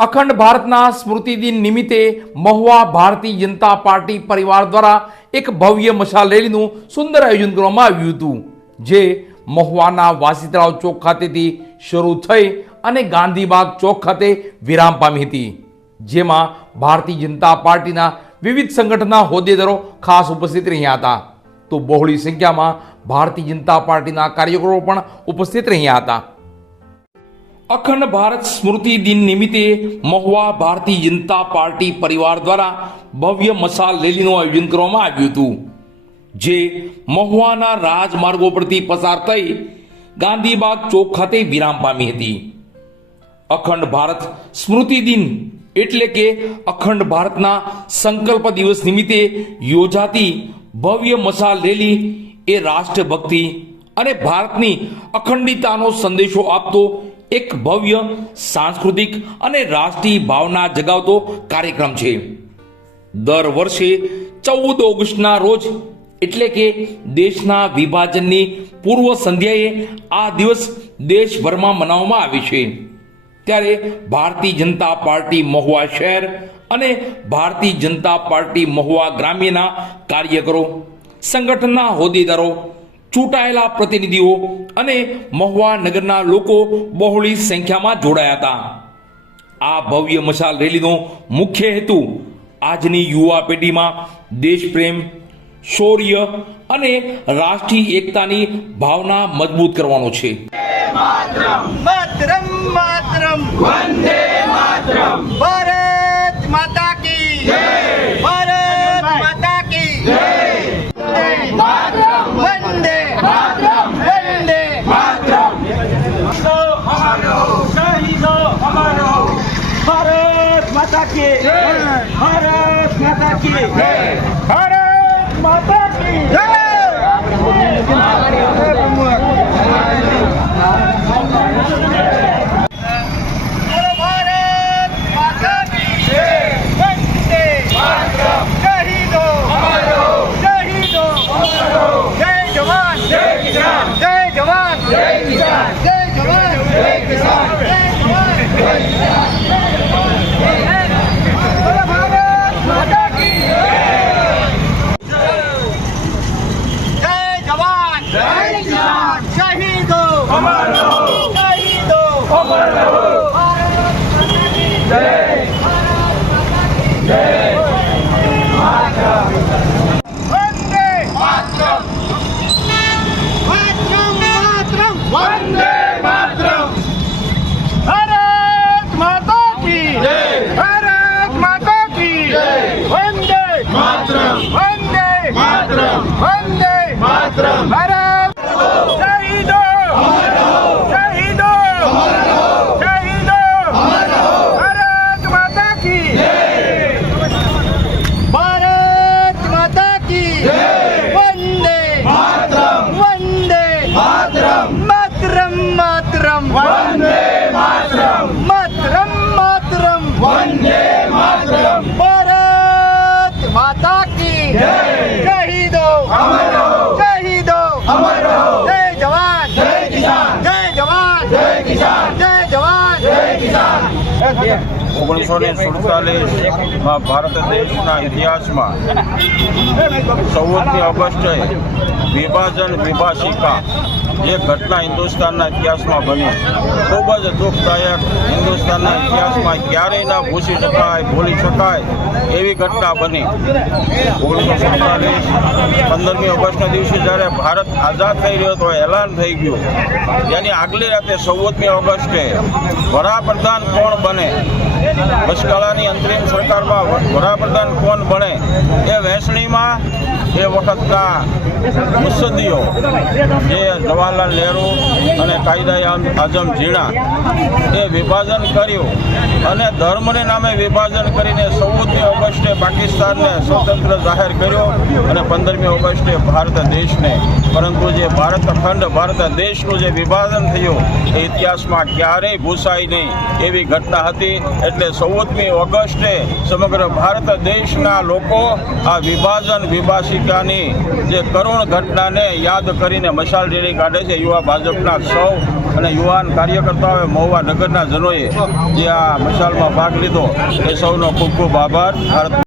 અખંડ ભારતના સ્મૃતિ દિન નિમિત્તે મહુવા ભારતીય જનતા પાર્ટી પરિવાર દ્વારા એક ભવ્ય મશાલ રેલીનું સુંદર આયોજન કરવામાં આવ્યું હતું, જે મહુવાના વાસીતળાવ ચોક ખાતેથી શરૂ થઈ અને ગાંધીબાગ ચોક ખાતે વિરામ પામી હતી, જેમાં ભારતીય જનતા પાર્ટીના વિવિધ સંગઠનના હોદ્દેદારો ખાસ ઉપસ્થિત રહ્યા હતા. તો બહોળી સંખ્યામાં ભારતીય જનતા પાર્ટીના કાર્યકરો પણ ઉપસ્થિત રહ્યા હતા. અખંડ ભારત સ્મૃતિ દિન નિમિત્તે મહુવા ભારતીય જનતા પાર્ટી પરિવાર દ્વારા ભવ્ય મશાલ રેલીનું આયોજન કરવામાં આવ્યું હતું, જે મહુવાના રાજમાર્ગો પરથી પસાર થઈ ગાંધીબાગ ચોક ખાતે વિરામ પામી હતી. અખંડ ભારત સ્મૃતિ દિન એટલે કે અખંડ ભારતના સંકલ્પ દિવસ નિમિત્તે યોજાતી ભવ્ય મશાલ રેલી એ રાષ્ટ્રભક્તિ અને ભારતની અખંડિતતાનો સંદેશો આપતો એક ભવ્ય સાંસ્કૃતિક અને રાષ્ટ્રીય ભાવના જગાવતો કાર્યક્રમ છે. દર વર્ષે 14 ઓગસ્ટના રોજ એટલે કે દેશના વિભાજનની પૂર્વ સંધ્યાએ આ દિવસ દેશભરમાં મનાવવામાં આવે છે. ત્યારે ભારતીય જનતા પાર્ટી મહુવા શહેર અને ભારતીય જનતા પાર્ટી મહુવા ગ્રામ્યના કાર્યકરો, સંગઠનના હોદ્દેદારો, ચૂંટાયેલા પ્રતિનિધિઓ અને મહુવા નગરના લોકો બહોળી સંખ્યામાં જોડાયા હતા. આ ભવ્ય મશાલ રેલીનો મુખ્ય હેતુ આજની યુવા પેઢીમાં દેશપ્રેમ, શૌર્ય અને રાષ્ટ્રીય એકતાની ભાવના મજબૂત કરવાનો છે. मातरम मातरम वंदे मातरम भारत माता की जय भारत माता की जय मातरम वंदे मातरम वंदे मातरम हमारो शहीदो हमारो भारत माता की जय भारत माता की जय भारत माता की जय ઓગણીસો 47 ભારત દેશના ઇતિહાસમાં 14મી ઓગસ્ટે વિભાજન વિભાષિકા જે ઘટના હિન્દુસ્તાનના ઇતિહાસમાં બની, ખૂબ જ દુઃખદાયક, હિન્દુસ્તાનના ઇતિહાસમાં ક્યારેય ના ભૂલી શકાય એવી ઘટના બની. 1947 15મી ઓગસ્ટના દિવસે જ્યારે ભારત આઝાદ થઈ રહ્યો હતો, એલાન થઈ ગયું, તેની આગલી રાતે 14મી ઓગસ્ટે વડાપ્રધાન કોણ બને, બસકાળાની અંતરિમ સરકારમાં વડાપ્રધાન કોણ બને એ વહેંચણીમાં એ વખતના મુસદ્દીઓ જે જવાહરલાલ નહેરુ અને કાયદા આઝમ ઝીણા એ વિભાજન કર્યું અને ધર્મને નામે વિભાજન કરીને 14મી ઓગસ્ટે પાકિસ્તાનને સ્વતંત્ર જાહેર કર્યો અને 15મી ઓગસ્ટે ભારત દેશને. પરંતુ જે ભારત ખંડ ભારત દેશનું જે વિભાજન થયું એ ઇતિહાસમાં ક્યારેય ભૂસાય નહીં એવી ઘટના હતી. એટલે 14મી ઓગસ્ટે સમગ્ર ભારત દેશના લોકો આ વિભાજન વિભાષિકાની જે કરુણ ઘટનાને યાદ કરીને મશાલ રેલી કાઢે છે. યુવા ભાજપના સૌ અને યુવાન કાર્યકર્તાઓએ મહુવા નગરના જનોએ જે આ મશાલમાં ભાગ લીધો એ સૌનો ખૂબ ખૂબ આભાર. ભારત